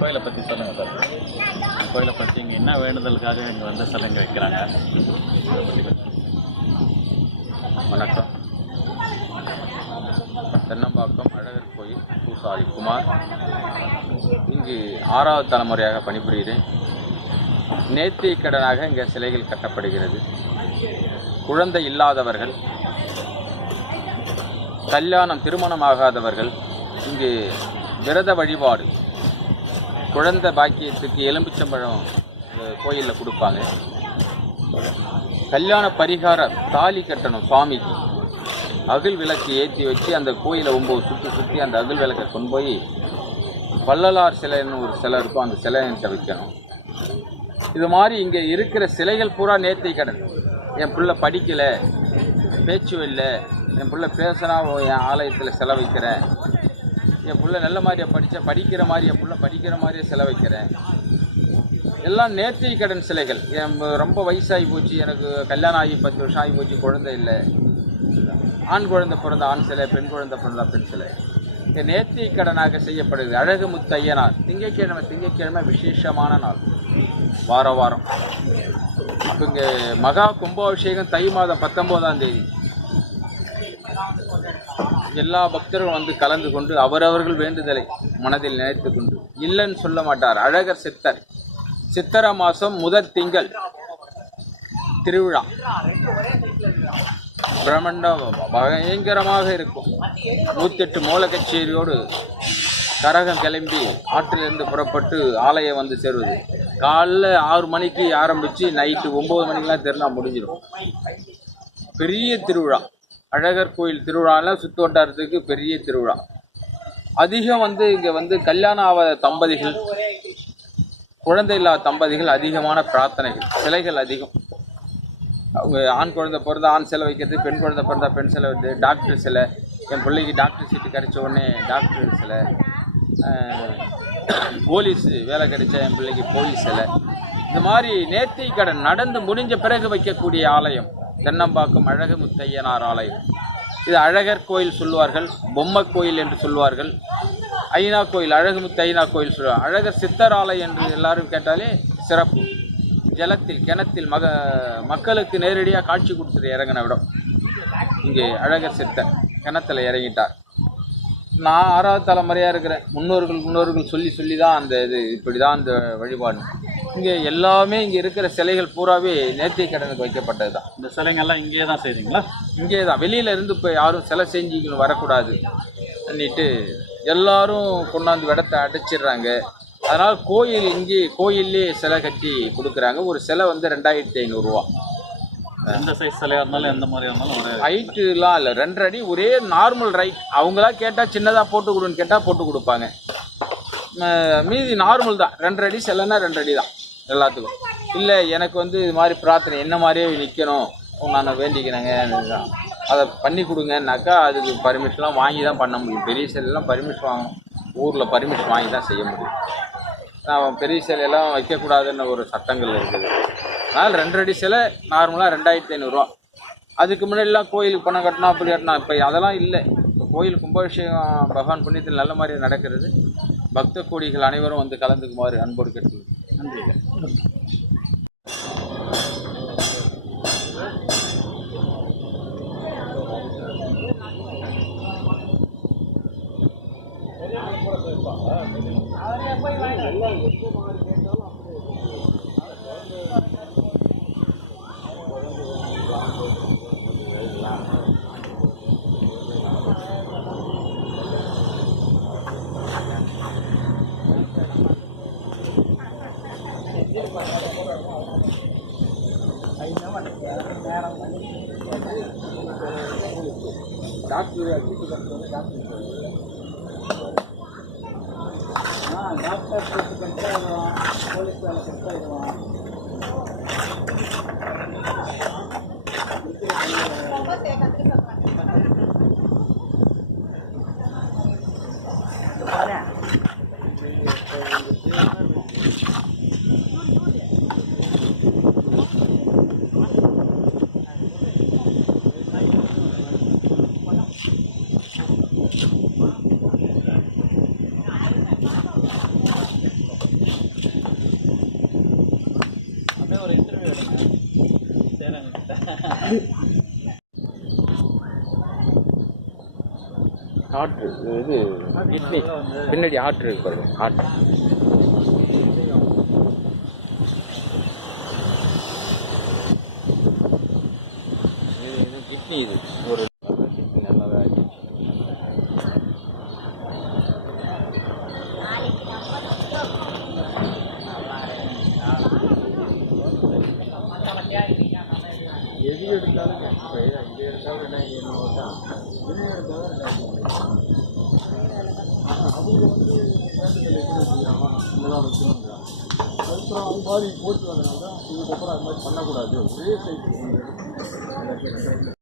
கோயிலை பற்றி சொல்லுங்கள் சார். கோயிலை பற்றி இங்கே என்ன வேண்டுதலுக்காக இங்கே வந்து சிலைங்க வைக்கிறாங்க? வணக்கம். தென்னம்பாக்கம் அழகர் கோயில் பூசாரி குமார். இங்கு 6வது தலைமுறையாக பணிபுரிகிறேன். நேர்த்திக்கடனாக இங்கே சிலைகள் கட்டப்படுகிறது. குழந்தை இல்லாதவர்கள், கல்யாணம் திருமணமாகாதவர்கள் இங்கு விரத வழிபாடு, குழந்தை பாக்கியத்துக்கு எலும்பிச்சம்பழம் கோயிலில் கொடுப்பாங்க. கல்யாண பரிகாரம் தாலி கட்டணும் சுவாமிக்கு, அகல் விளக்கு ஏற்றி வச்சு அந்த கோயிலை 9 சுற்றி அந்த அகல் விளக்கை கொண்டு போய் வள்ளலார் சிலைன்னு ஒரு சிலை இருக்கும், அந்த சிலைன்ட்ட வைக்கணும். இது மாதிரி இங்கே இருக்கிற சிலைகள் பூரா நேர்த்திக்கடன். என் பிள்ளை படிக்கலை, பேச்சு இல்லை, என் பிள்ளை பேசினா என் ஆலயத்தில் செலவைக்கிறேன், என் பிள்ளை நல்ல மாதிரியாக படிக்கிற மாதிரி என் பிள்ளை படிக்கிற மாதிரியே செலவைக்கிறேன். எல்லாம் நேர்த்திக்கடன் சிலைகள். என் ரொம்ப வயசாகி போச்சு, எனக்கு கல்யாணம் ஆகி 10 வருஷம் ஆகி போச்சு, குழந்தை இல்லை, ஆண் குழந்தை பிறந்த ஆண் சிலை, பெண் குழந்தை பிறந்த பெண் சிலை இங்கே நேர்த்திக்கடனாக செய்யப்படுது. அழகுமுத்து ஐயனார் திங்கட்கிழமை விசேஷமான நாள், வாரம். அப்போ இங்கே மகா கும்பாபிஷேகம் தை மாதம் 19ஆம் தேதி. எல்லா பக்தர்களும் வந்து கலந்து கொண்டு அவரவர்கள் வேண்டுதலை மனதில் நினைத்து கொண்டு, இல்லைன்னு சொல்ல மாட்டார். அழகர் சித்திரை மாதம் முதல் திங்கள் திருவிழா பிரம்மாண்டம் பயங்கரமாக இருக்கும். 108 மூல கச்சேரியோடு கரகம் கிளம்பி ஆற்றிலிருந்து புறப்பட்டு ஆலயம் வந்து சேருவது. காலைல 6 மணிக்கு ஆரம்பித்து நைட்டு 9 மணிக்கெலாம் திருநாள் முடிஞ்சிடும். பெரிய திருவிழா, அழகர் கோயில் திருவிழாலாம் சுற்று வட்டாரத்துக்கு பெரிய திருவிழா. அதிகம் இங்கே கல்யாணம் ஆகாத தம்பதிகள், குழந்தை இல்லாத தம்பதிகள் அதிகமான பிரார்த்தனைகள், சிலைகள் அதிகம். அவங்க ஆண் குழந்தை பிறந்த ஆண் சிலை வைக்கிறது, பெண் குழந்தை பிறந்தா பெண் சிலை வருது, டாக்டர் சிலை, என் பிள்ளைக்கு டாக்டர் சீட்டு கிடைச்ச உடனே டாக்டர் சிலை, போலீஸ் வேலை கிடைச்சா என் பிள்ளைக்கு போலீஸ் சிலை. இந்த மாதிரி நேர்த்திக்கடன் நடந்து முடிஞ்ச பிறகு வைக்கக்கூடிய ஆலயம் தென்னம்பாக்கம் அழகுமுத்து ஐயனார் ஆலயம். இது அழகர் கோயில் சொல்லுவார்கள், பொம்மை கோயில் என்று சொல்வார்கள், ஐநா கோயில் அழகுமுத்து ஐநா கோயில் சொல்லுவார்கள். அழகர் சித்தர் ஆலயம் என்று எல்லாரும் கேட்டாலே சிறப்பு. ஜலத்தில் கிணத்தில் மக்களுக்கு நேரடியாக காட்சி கொடுத்துட்டு இறங்கின விடம். இங்கே அழகர் சித்தர் கிணத்துல இறங்கிட்டார். நான் 6வது தலைமுறையாக இருக்கிறேன். முன்னோர்கள் சொல்லி தான் அந்த இப்படி தான் அந்த வழிபாடு. இங்கே எல்லாமே இங்கே இருக்கிற சிலைகள் பூராவே நேர்த்திக்கடனுக்கு வைக்கப்பட்டது தான். இந்த சிலைங்கள்லாம் இங்கே தான் செய்கிறீங்களா? இங்கே தான். வெளியில் இருந்து இப்போ யாரும் சிலை செஞ்சுக்கணும் வரக்கூடாது பண்ணிட்டு எல்லாரும் கொண்டாந்து இடத்த அடைச்சிடுறாங்க. அதனால் கோயிலே சிலை கட்டி கொடுக்குறாங்க. ஒரு சிலை 2500 ரூபா. எந்த சைஸ் சிலையாக இருந்தாலும் எந்த மாதிரியாக இருந்தாலும் ஒரு ஹைட்டுலாம் இல்லை, 2 அடி ஒரே நார்மல் ரைட். அவங்களா கேட்டால் சின்னதாக போட்டு கொடுன்னு கேட்டால் போட்டு கொடுப்பாங்க. மீதி நார்மல் தான். 2 அடி சிலைன்னா 2 அடி தான் எல்லாத்துக்கும். இல்லை எனக்கு இது மாதிரி பிரார்த்தனை என்ன மாதிரியே நிற்கணும், நான் வேண்டிக்கிறேங்க, அதை பண்ணி கொடுங்கன்னாக்கா அதுக்கு பர்மிஷன்லாம் வாங்கி தான் பண்ண முடியும். பெரிய சிலையெல்லாம் பர்மிஷன் வாங்கணும், ஊரில் பர்மிஷன் வாங்கி தான் செய்ய முடியும். பெரிய சிலையெல்லாம் வைக்கக்கூடாதுன்னு ஒரு சட்டங்கள் இருக்குது. அதனால் 2 அடி சிலை நார்மலாக 2500 ரூபா. அதுக்கு முன்னாடிலாம் கோயிலுக்கு பணம் கட்டினா அப்படி கட்டினா, இப்போ அதெல்லாம் இல்லை. இப்போ கோயில் கும்பாபிஷேகம் பகவான் புண்ணியத்தில் நல்ல மாதிரி நடக்கிறது. பக்த கோடிகள் அனைவரும் கலந்துக்குமாறு அன்போடு கேட்டு நன்றி. டாக்டர் போலீஸ் வேலை கட்டாயிடுவான். அப்படியே ஒரு இன்டர்வியூ எடுங்க சேரங்க ஆற்று இது கிட்னி பின்னாடி ஆற்று இருக்கு பாருங்க ஆற்று இது கிட்னி இது ஒரு கிட்னி நல்லாவே ஆச்சு எது எடுத்தாலும் இது எடுத்தாலும் என்ன அவங்க வந்து வேண்டுதல் எப்படி செய்யறாங்க இதெல்லாம் வைக்கணுங்க. அதுக்கப்புறம் அது மாதிரி போட்டு வரனால தான் இதுக்கப்புறம் அது மாதிரி பண்ணக்கூடாது. ஒரே சைஸ்